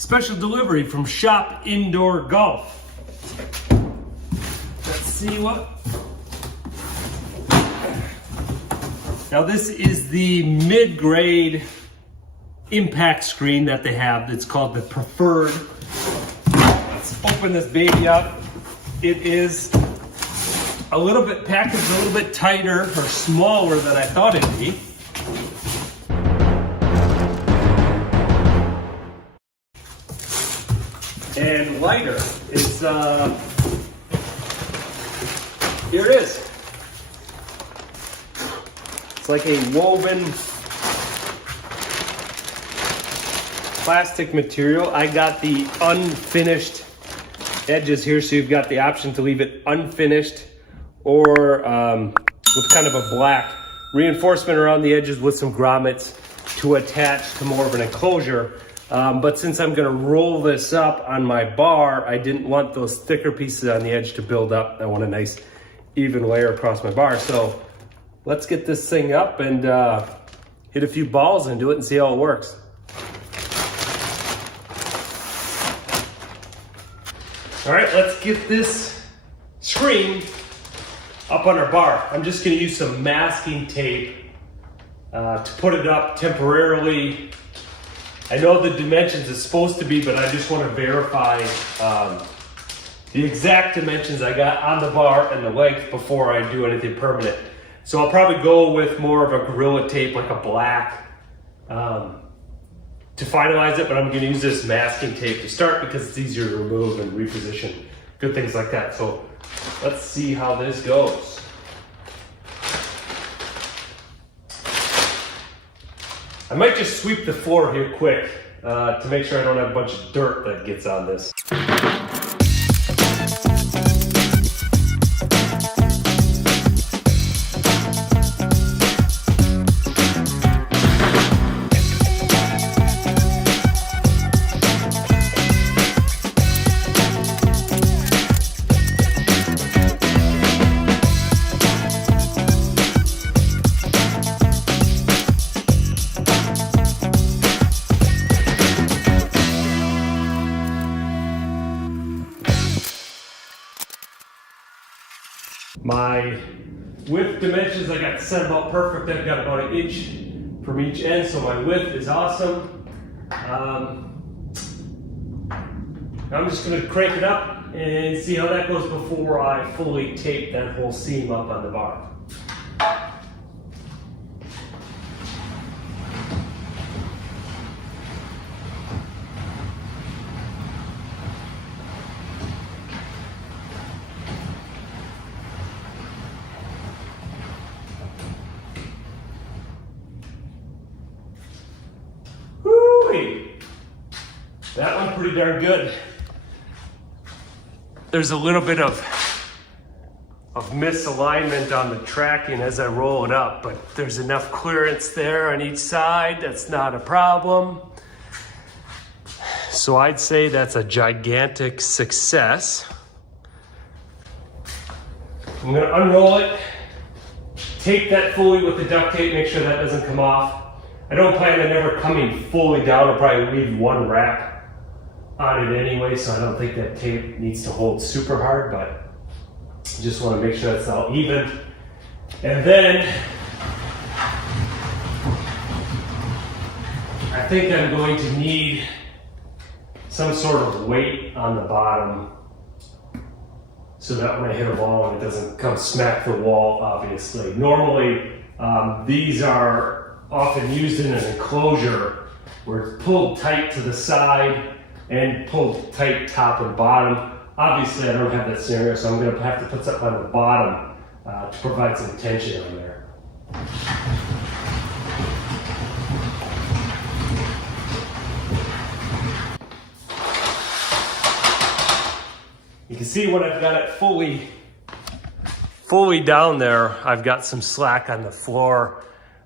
Special delivery from Shop Indoor Golf. Let's see what. Now this is the mid-grade impact screen that they have. It's called the Preferred. Let's open this baby up. It is a little bit packaged, a little bit tighter or smaller than I thought it'd be. And lighter. It's here it is. It's like a woven plastic material. I got the unfinished edges here, so you've got the option to leave it unfinished or with kind of a black reinforcement around the edges with some grommets to attach to more of an enclosure. But since I'm gonna roll this up on my bar, I didn't want those thicker pieces on the edge to build up. I want a nice even layer across my bar. So let's get this thing up and hit a few balls into it and see how it works. All right, let's get this screen up on our bar. I'm just gonna use some masking tape to put it up temporarily. I know the dimensions it's supposed to be, but I just want to verify the exact dimensions I got on the bar and the length before I do anything permanent. So I'll probably go with more of a Gorilla Tape, like a black, to finalize it, but I'm going to use this masking tape to start because it's easier to remove and reposition, good things like that. So let's see how this goes. I might just sweep the floor here quick to make sure I don't have a bunch of dirt that gets on this. My width dimensions, I got set about perfect. I've got about 1 inch from each end, so my width is awesome. I'm just going to crank it up and see how that goes before I fully tape that whole seam up on the bar. That one's pretty darn good. There's a little bit of misalignment on the tracking as I roll it up, but there's enough clearance there on each side. That's not a problem. So I'd say that's a gigantic success. I'm gonna unroll it, tape that fully with the duct tape, make sure that doesn't come off. I don't plan on ever coming fully down. I'll probably leave one wrap on it anyway, so I don't think that tape needs to hold super hard, but just want to make sure that's all even. And then I think I'm going to need some sort of weight on the bottom so that when I hit a wall, it doesn't come smack the wall, obviously. Normally, these are often used in an enclosure where it's pulled tight to the side and pulled tight top and bottom. Obviously, I don't have that scenario, so I'm going to have to put something on the bottom to provide some tension on there. You can see when I've got it fully down there, I've got some slack on the floor.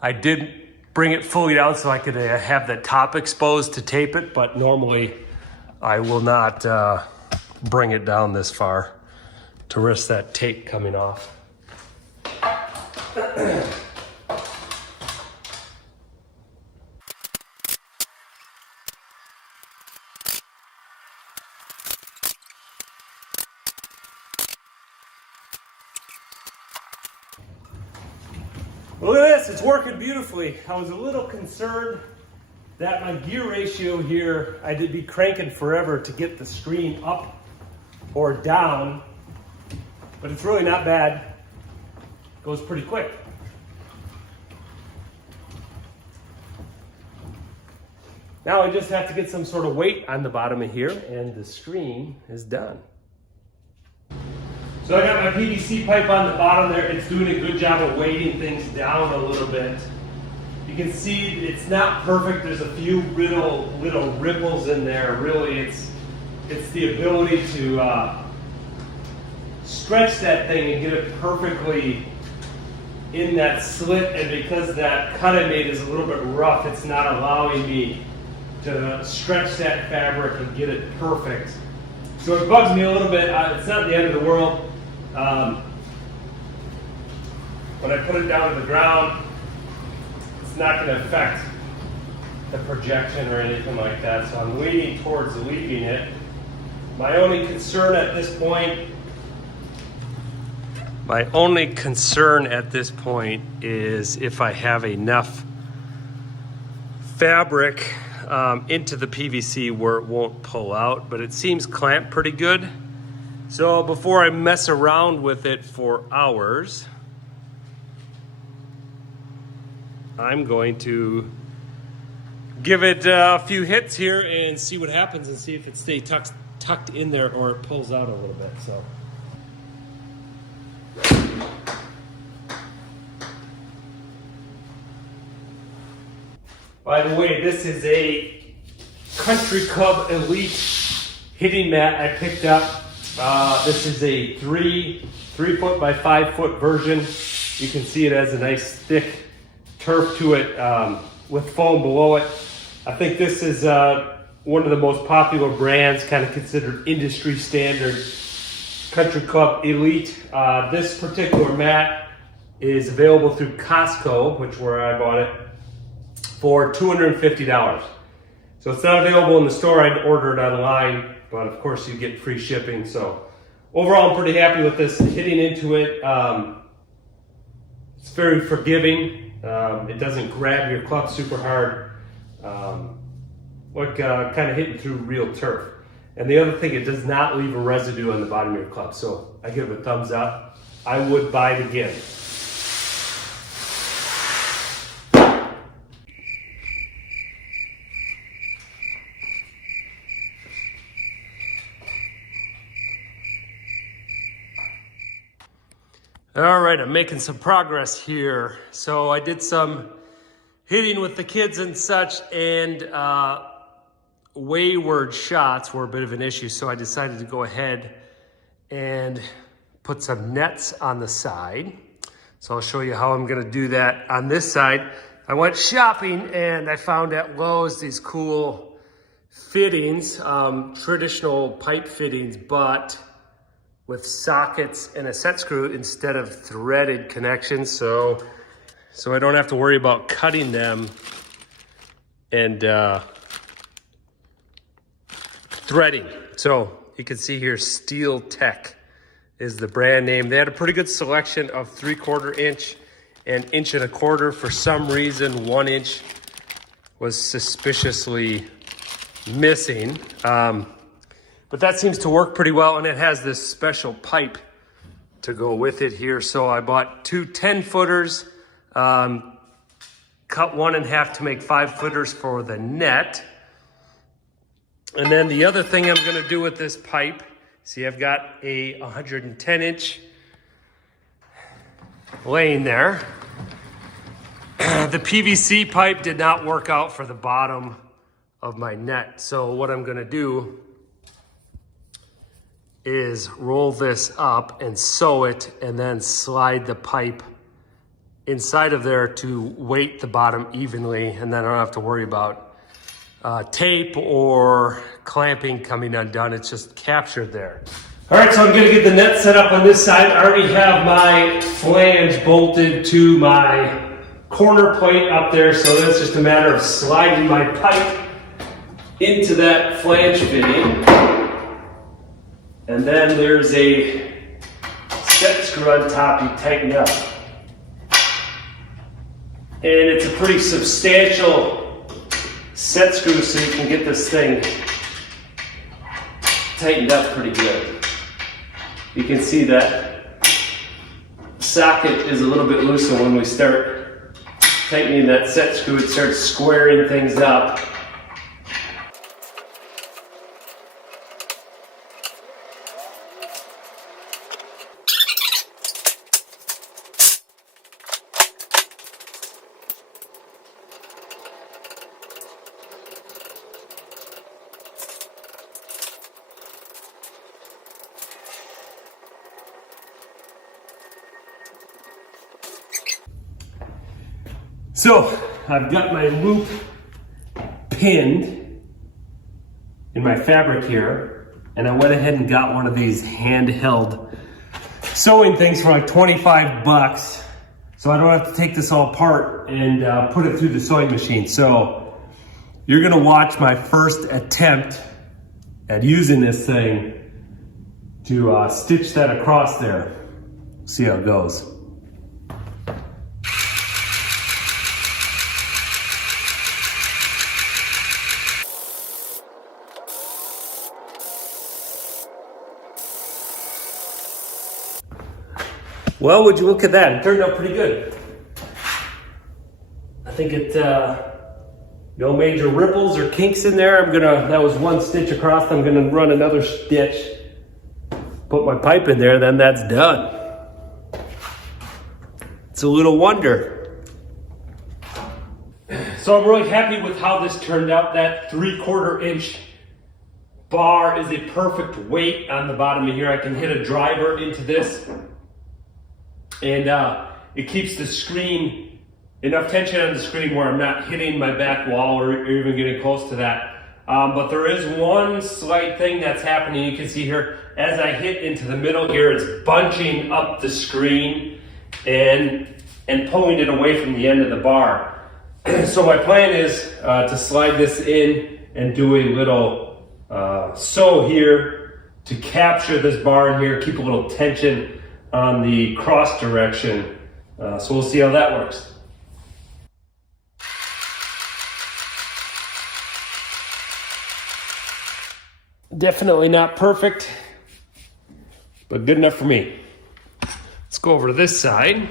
I did bring it fully down so I could have the top exposed to tape it, but normally I will not bring it down this far to risk that tape coming off. Look at this, it's working beautifully. I was a little concerned that my gear ratio here, I did be cranking forever to get the screen up or down, but it's really not bad. Goes pretty quick. Now I just have to get some sort of weight on the bottom of here and the screen is done. So I got my PVC pipe on the bottom there. It's doing a good job of weighting things down a little bit. You can see it's not perfect. There's a few little ripples in there. Really, it's the ability to stretch that thing and get it perfectly in that slit. And because that cut I made is a little bit rough, it's not allowing me to stretch that fabric and get it perfect. So it bugs me a little bit. It's not the end of the world. When I put it down to the ground, it's not going to affect the projection or anything like that. So I'm leaning towards leaving it. My only concern at this point is if I have enough fabric into the PVC where it won't pull out, but it seems clamped pretty good. So before I mess around with it for hours, I'm going to give it a few hits here and see what happens and see if it stays tucked in there or it pulls out a little bit. So. By the way, this is a Country Club Elite hitting mat I picked up. This is a 3 foot by 5 foot version. You can see it has a nice thick turf to it with foam below it. I think this is one of the most popular brands, kind of considered industry standard, Country Club Elite. This particular mat is available through Costco, which is where I bought it, for $250. So it's not available in the store. I'd order it online, but of course you get free shipping. So overall, I'm pretty happy with this. Hitting into it, it's very forgiving. It doesn't grab your club super hard, like kind of hitting through real turf. And the other thing, it does not leave a residue on the bottom of your club. So I give it a thumbs up. I would buy it again. All right, I'm making some progress here. So I did some hitting with the kids and such, and wayward shots were a bit of an issue. So I decided to go ahead and put some nets on the side. So I'll show you how I'm gonna do that on this side. I went shopping and I found at Lowe's these cool fittings, traditional pipe fittings, but with sockets and a set screw instead of threaded connections. So I don't have to worry about cutting them and threading. So you can see here, Steel Tek is the brand name. They had a pretty good selection of 3/4 inch and 1 1/4 inch. For some reason, 1 inch was suspiciously missing. But that seems to work pretty well, and it has this special pipe to go with it here. So I bought 2 10-footers, cut 1 in half to make 5-footers for the net. And then the other thing I'm gonna do with this pipe, see, I've got a 110-inch laying there. The PVC pipe did not work out for the bottom of my net. So what I'm gonna do is roll this up and sew it and then slide the pipe inside of there to weight the bottom evenly, and then I don't have to worry about tape or clamping coming undone. It's just captured there. All right, so I'm gonna get the net set up on this side. I already have my flange bolted to my corner plate up there, so that's just a matter of sliding my pipe into that flange fitting. And then there's a set screw on top you tighten up. And it's a pretty substantial set screw, so you can get this thing tightened up pretty good. You can see that socket is a little bit loose, and when we start tightening that set screw, it starts squaring things up. So I've got my loop pinned in my fabric here, and I went ahead and got one of these handheld sewing things for like 25 bucks, so I don't have to take this all apart and put it through the sewing machine. So you're gonna watch my first attempt at using this thing to stitch that across there. See how it goes. Well, would you look at that? It turned out pretty good. I think it, no major ripples or kinks in there. That was one stitch across. I'm gonna run another stitch, put my pipe in there, then that's done. It's a little wonder. So I'm really happy with how this turned out. That 3/4 inch bar is a perfect weight on the bottom of here. I can hit a driver into this, and it keeps the screen, enough tension on the screen where I'm not hitting my back wall or even getting close to that. But there is one slight thing that's happening. You can see here, as I hit into the middle here, it's bunching up the screen and pulling it away from the end of the bar. So my plan is to slide this in and do a little sew here to capture this bar in here, keep a little tension on the cross direction. So we'll see how that works. Definitely not perfect, but good enough for me. Let's go over to this side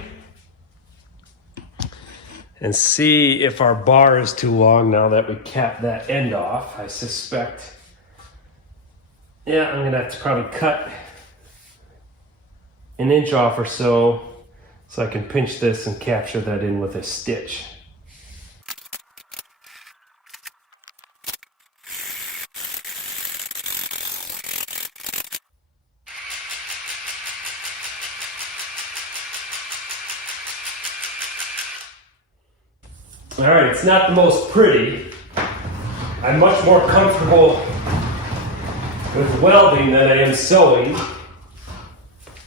and see if our bar is too long now that we capped that end off. I suspect, yeah, I'm gonna have to probably cut an inch off or so I can pinch this and capture that in with a stitch. All right, it's not the most pretty. I'm much more comfortable with welding than I am sewing,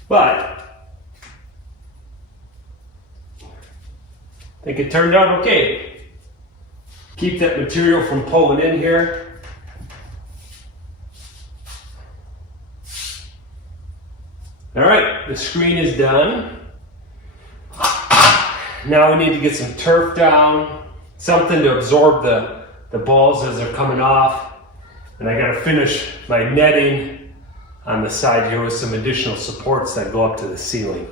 but I think it turned out okay. Keep that material from pulling in here. All right, the screen is done. Now we need to get some turf down, something to absorb the balls as they're coming off. And I gotta finish my netting on the side here with some additional supports that go up to the ceiling.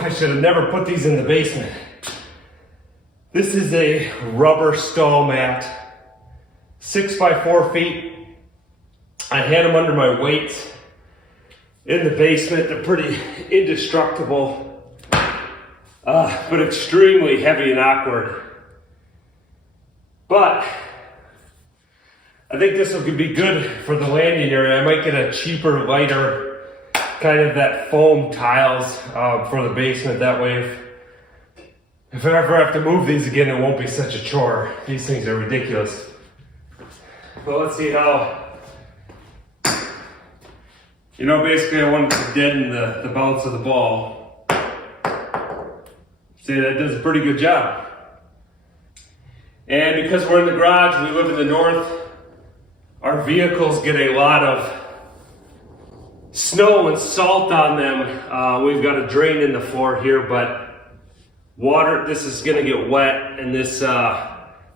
I should have never put these in the basement. This is a rubber stall mat, 6 by 4 feet. I had them under my weights in the basement. They're pretty indestructible, but extremely heavy and awkward. But I think this will be good for the landing area. I might get a cheaper, lighter kind of that foam tiles for the basement. That way if I ever have to move these again, it won't be such a chore. These things are ridiculous. Well, let's see how, basically I wanted to deaden the bounce of the ball. See, that does a pretty good job. And because we're in the garage, we live in the north, our vehicles get a lot of snow and salt on them. We've got a drain in the floor here, but water, this is gonna get wet, and this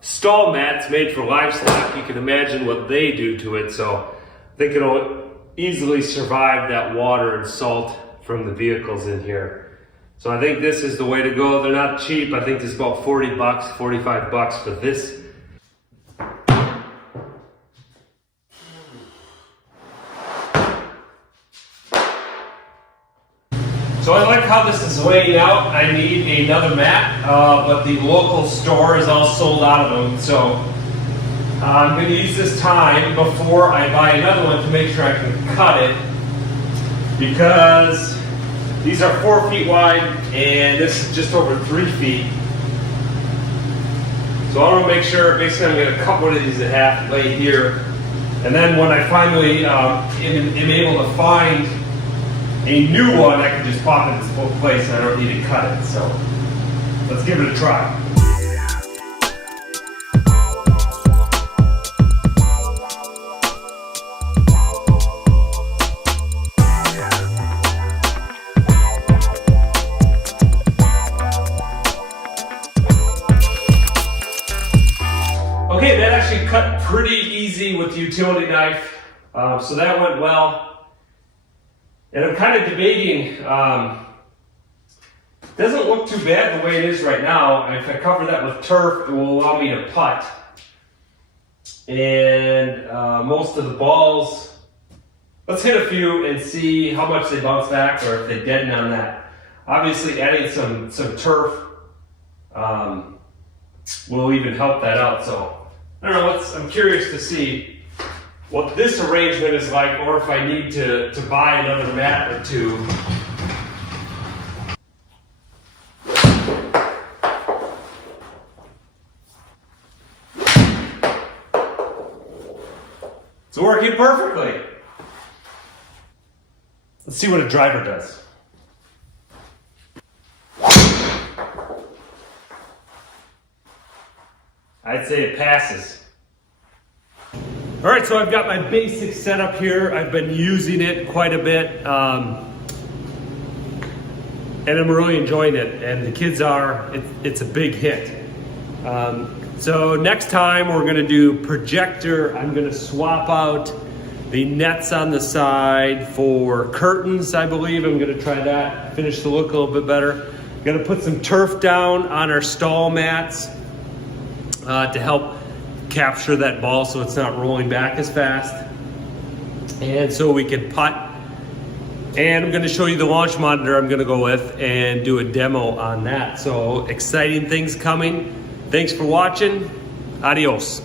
stall mat's made for livestock. You can imagine what they do to it, so I think it'll easily survive that water and salt from the vehicles in here. So I think this is the way to go. They're not cheap. I think this is about 40 bucks, 45 bucks for this. So I like how this is laying out. I need another mat, but the local store is all sold out of them. So I'm going to use this time before I buy another one to make sure I can cut it, because these are 4 feet wide and this is just over 3 feet. So I want to make sure, basically I'm going to cut one of these in half, lay here, and then when I finally am able to find a new one, I can just pop it in its place and I don't need to cut it. So let's give it a try. Okay, that actually cut pretty easy with the utility knife, so that went well. And I'm kind of debating, doesn't look too bad the way it is right now. And if I cover that with turf, it will allow me to putt. And most of the balls, let's hit a few and see how much they bounce back or if they deaden on that. Obviously adding some turf will even help that out. So I don't know, I'm curious to see what this arrangement is like, or if I need to buy another mat or two. It's working perfectly. Let's see what a driver does. I'd say it passes. All right, so I've got my basic setup here. I've been using it quite a bit, and I'm really enjoying it. And the kids are, it's a big hit. So next time we're gonna do projector. I'm gonna swap out the nets on the side for curtains, I believe. I'm gonna try that, finish the look a little bit better. Gonna put some turf down on our stall mats to help capture that ball so it's not rolling back as fast, and so we can putt. And I'm going to show you the launch monitor I'm going to go with and do a demo on that. So exciting things coming. Thanks for watching. Adios.